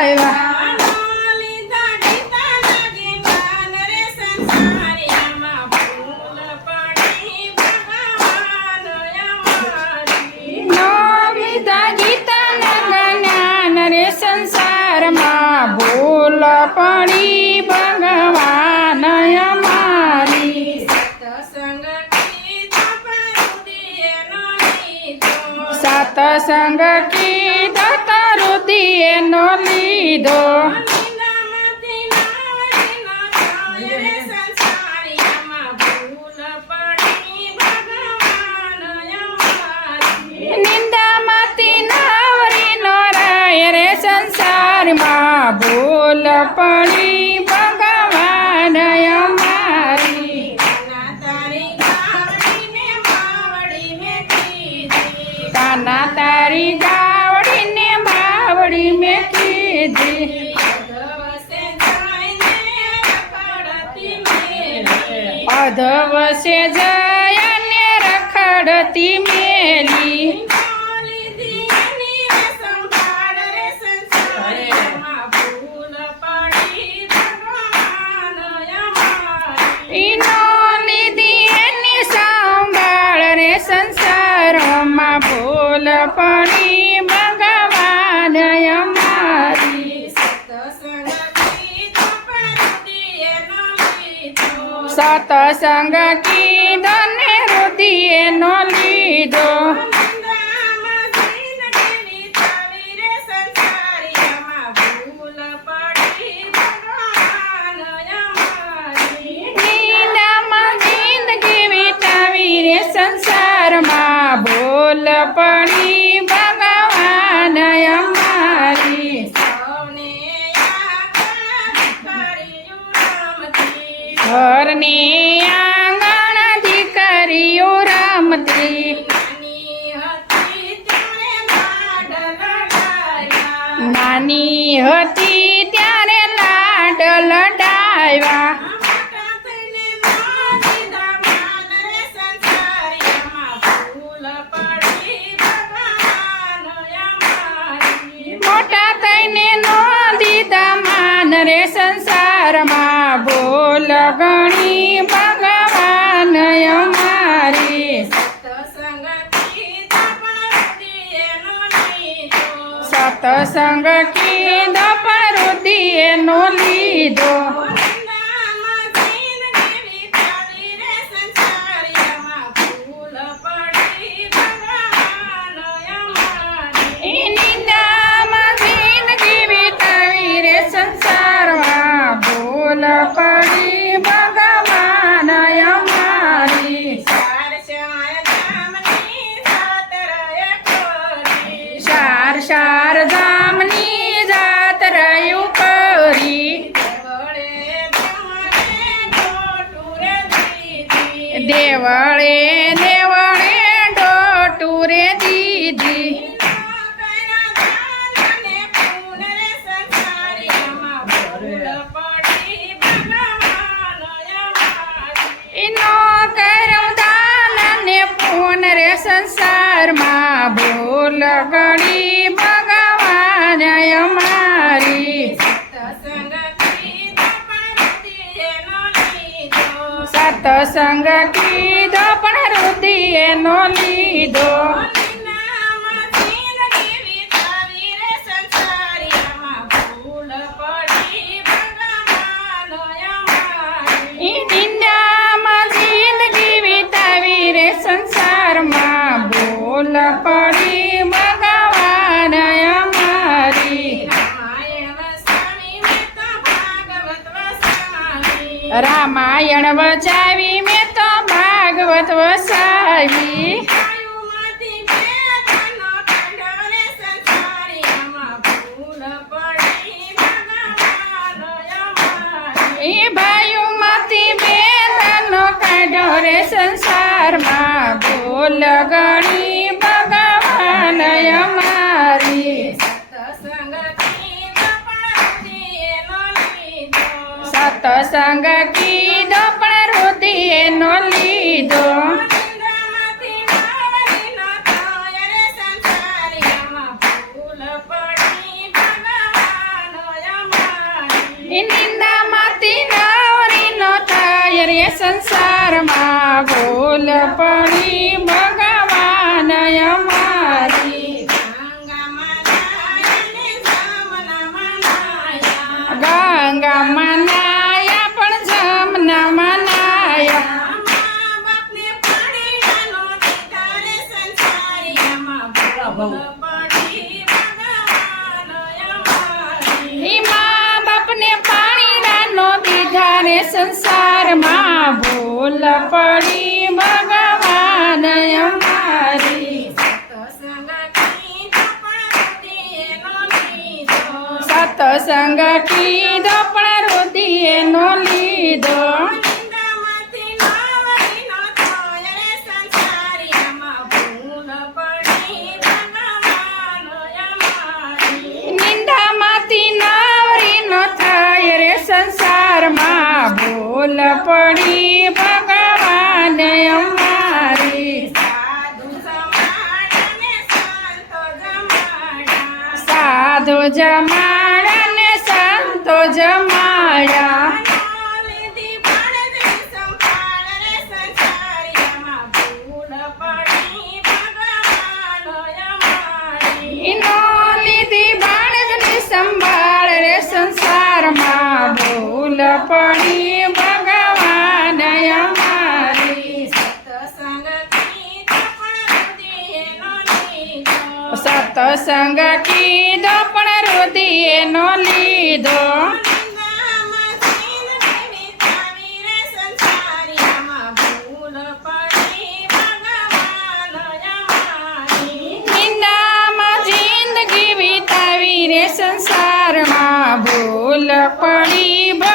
ડાયવા સંસારમાં ભૂલ પડી ભગવાન અમારી સતસંગ કીધો તો રુદિએનો લીધો નિંદામાંથી નવરીનો રાય રે સંસારમાં ભૂલ પડી ભગવાન અમારી કાના તારી ગાવડીને બાવડી મેં કીધી અધવસે જયને રખડતી મેલી સંસારમાં ભૂલ પડી ભગવાન અમારી સતસંગ કીધો ને રુદિએનો લીધો સંસારમાં ભૂલ પડી ભગવાન અમારી ઘરની આંગણ દીકરીઓ રમતી નાની હતી ત્યારે લાડ લડાવ્યા રે સંસારમાં ભૂલ ગણી ભગવાન અમારી સતસંગ કીધો પણ રુદિએનો લીધો પડી ભગવાન અમારી શાર ધામની જાત રહ્યું કરી દેવળે દેવળે ડોટુરે દીધી સંસારમાં ભૂલ ગણી ભગવાન અમારી સતસંગ કીધો પણ રુદિએનો લીધો સંસારમાં ભૂલ પડી ભગવાન અમારી રામાયણ વચાવી મેં તો ભાગવત વસાવી એ ભાઈઓમાંથી બેદનો કાઢો રે સંસારમાં ભૂલ ગણી ભગવાન અમારી સતસંગ કીધો પણ રુદિએનો લીધો સંસારમાં ભૂલ પડી ભગવાન અમારી ગંગામાં નાયા પણ જમનામાં નાયા ઈ મા બાપને પાણીડાનો દીધા રે સંસારમાં ભૂલ પડી ભગવાન અમારી સત્સંગ કીધો પણ રુધિએ નો લીધો નિંદામાંથી નવરી નો થાય રે સંસારમાં ભૂલ પડી ભગવાન અમારી સાધુ જમાડા ને સંતો જમાડા ઈનો લીધી બાળકની સંભાળ રે સંસારમાં ભૂલ પડી ભગવાન અમારી સત્સંગ કીધો પણ રુધિએ નો લીધો નિંદામાં જિંદગી વિતાવી રે સંસારમાં ભૂલ પડી